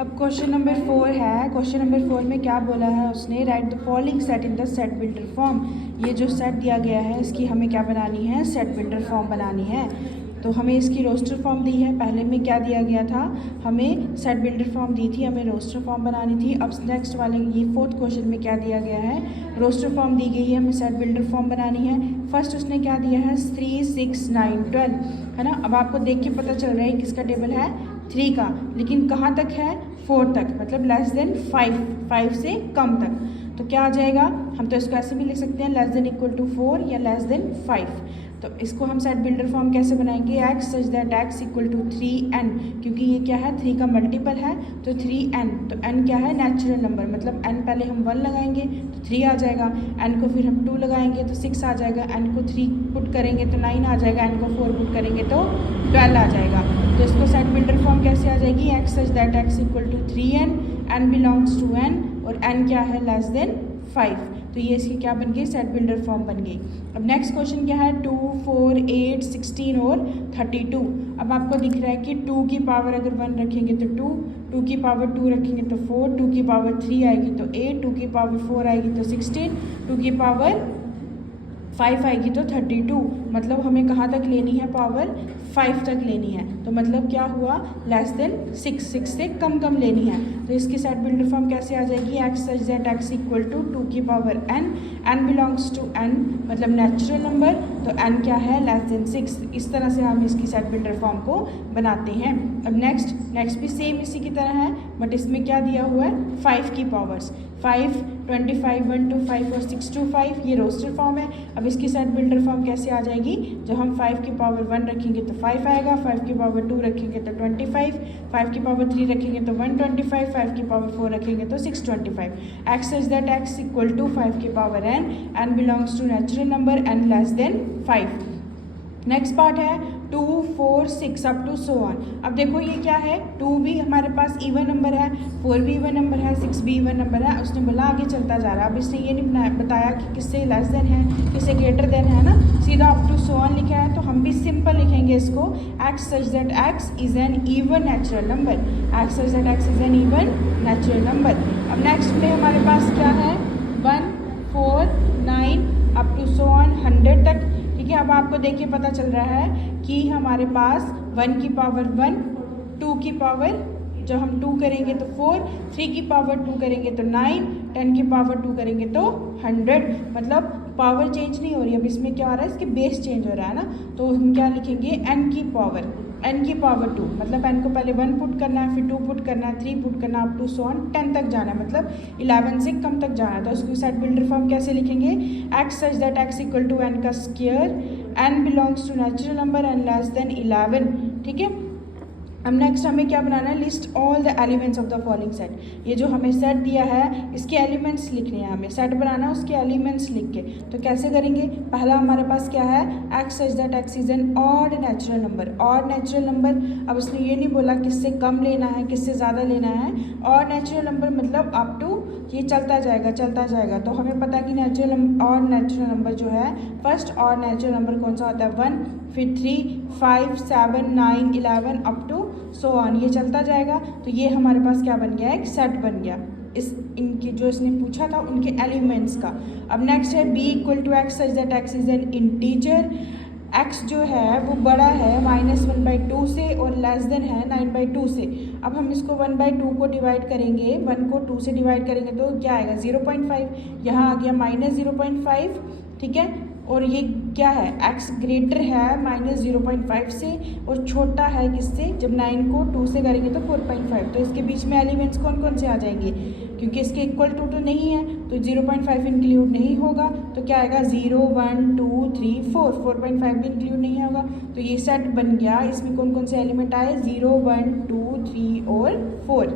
अब question number 4 है। Question number 4 में क्या बोला है उसने, right the following set in the set builder form. ये जो सेट दिया गया है इसकी हमें क्या बनानी है, सेट बिल्डर फॉर्म बनानी है। तो हमें इसकी रोस्टर फॉर्म दी है, पहले में क्या दिया गया था, हमें सेट बिल्डर फॉर्म दी थी, हमें रोस्टर फॉर्म बनानी थी। अब नेक्स्ट वाले ये 4th क्वेश्चन में क्या दिया गया है, रोस्टर फॉर्म दी गई है, हमें सेट बिल्डर फॉर्म बनानी है। फर्स्ट उसने क्या दिया है 3, 6, 9, 12 है ना। अब आपको देख के पता चल रहा है किसका टेबल है, 3 का, लेकिन कहाँ तक है, 4 तक, मतलब लेस देन 5 से कम तक। तो क्या आ जाएगा, हम तो इसको ऐसे भी लिख सकते हैं लेस देन इक्वल टू 4 या लेस देन 5। तो इसको हम सेट बिल्डर फॉर्म कैसे बनाएंगे, x such that x equal to 3n, क्योंकि ये क्या है 3 का मल्टीपल है तो 3n। तो n क्या है, नेचुरल नंबर, मतलब n पहले हम 1 लगाएंगे तो 3 आ जाएगा, n को फिर हम 2 लगाएंगे तो 6 आ जाएगा, n को 3 पुट करेंगे तो 9 आ जाएगा, n को 4 पुट करेंगे तो 12 आ जाएगा। तो इसको सेट बिल्डर फॉर्म कैसे आ जाएगी, x such that x equal to 3n, n belongs to n और n क्या है लेस देन 5। तो ये इसकी क्या बन गई, सेट बिल्डर फॉर्म बन गई। अब नेक्स्ट क्वेश्चन क्या है, 2, 4, 8, 16 और 32। अब आपको दिख रहा है कि 2 की पावर अगर 1 रखेंगे तो 2, 2 की पावर 2 रखेंगे तो 4, 2 की पावर 3 आएगी तो 8, 2 की पावर 4 आएगी तो 16, 2 की पावर 5 आएगी तो 32। मतलब हमें कहाँ तक लेनी है, पावर 5 तक लेनी है। तो मतलब क्या हुआ, लेस देन 6 से कम लेनी है। तो इसकी सेट बिल्डर फॉर्म कैसे आ जाएगी, x such that x equal to 2 की power n belongs to n, मतलब नेचुरल नंबर, तो n क्या है लेस देन 6। इस तरह से हम इसकी सेट बिल्डर फॉर्म को बनाते हैं। अब नेक्स्ट भी सेम इसी की तरह है, बट इसमें क्या दिया हुआ है 5 की पावर्स, 5, 25, 1 to 5 और 6 to 5, ये रोस्टर फॉर्म है। अब इसकी सेट बिल्डर फॉर्म कैसे आ जाएगी, जब हम 5 की पावर 1 रखेंगे तो 5 आएगा, 5 की पावर 2 रखेंगे तो 25, 5 की पावर 3 रखेंगे तो 125, 5 की पावर 4 रखेंगे तो 625। X such that x equal to 5 की power n belongs to natural number n less than 5। Next part है 2, 4, 6 अप टू सो ऑन। अब देखो ये क्या है, 2 भी हमारे पास इवन नंबर है, 4 भी इवन नंबर है, 6 भी इवन नंबर है। उसने बोला आगे चलता जा रहा है। अब इसने ये नहीं बताया कि किससे लेस देन है, किससे ग्रेटर देन है ना, सीधा अप टू सो ऑन लिखा है। तो हम भी सिंपल लिखेंगे इसको, x such that x is N even natural number, x such that x is N even natural number. अब नेक्स्ट में हमारे पास क्या है, 1, 4, 9 अप टू सो ऑन 100 तक। ठीक है, अब आपको देखिए पता चल रहा है कि हमारे पास 1 की पावर 1, 2 की पावर, जब हम 2 करेंगे तो 4, 3 की पावर 2 करेंगे तो 9, 10 की पावर 2 करेंगे तो 100। मतलब पावर चेंज नहीं हो रही, अब इसमें क्या हो रहा है, इसके बेस चेंज हो रहा है ना। तो हम क्या लिखेंगे, n की पावर 2, मतलब n को पहले 1 पुट करना है, फिर 2 पुट करना है, 3 पुट करना है, अप टू सो ऑन 10 तक जाना है, मतलब 11 से कम तक जाना है। तो उसको सेट बिल्डर फॉर्म कैसे लिखेंगे, x such that x equal to n का square, n belongs to natural number n less than 11। ठीक है, अब नेक्स्ट हमें क्या बनाना है, list all the elements of the following set. ये जो हमें सेट दिया है इसके एलिमेंट्स लिखने हैं, हमें सेट बनाना है उसके एलिमेंट्स लिख के। तो कैसे करेंगे, पहला हमारे पास क्या है, x such that x is N odd natural number, odd natural number. अब उसने ये नहीं बोला किससे कम लेना है किससे ज़्यादा लेना है, ऑड नेचुरल नंबर मतलब अप टू, ये चलता जाएगा। तो हमें पता है कि ऑड नेचुरल नंबर जो है, फर्स्ट ऑड नेचुरल नंबर कौन सा होता है, 1, फिर 3, 5, 7, 9, 11 अप टू सो ऑन, ये चलता जाएगा। तो ये हमारे पास क्या बन गया, एक सेट बन गया इस इनके जो इसने पूछा था उनके एलिमेंट्स का। अब नेक्स्ट है b equal to x such that x is an integer. x जो है वो बड़ा है -1/2 से और लेस देन है 9/2 से। अब हम इसको 1/2 को डिवाइड करेंगे, 1 को 2 से डिवाइड करेंगे तो क्या आएगा 0.5, यहाँ आ गया -0.5। ठीक है, और ये क्या है, x ग्रेटर है -0.5 से और छोटा है किससे, जब 9 को 2 से करेंगे तो 4.5। तो इसके बीच में एलिमेंट्स कौन कौन से आ जाएंगे, क्योंकि इसके इक्वल टू तो नहीं है तो 0.5 इंक्लूड नहीं होगा। तो क्या आएगा 0, 1, 2, 3, 4, 4.5 भी इंक्लूड नहीं होगा। तो ये सेट बन गया, इसमें कौन कौन से एलिमेंट आए, 0, 1, 2, 3 और 4।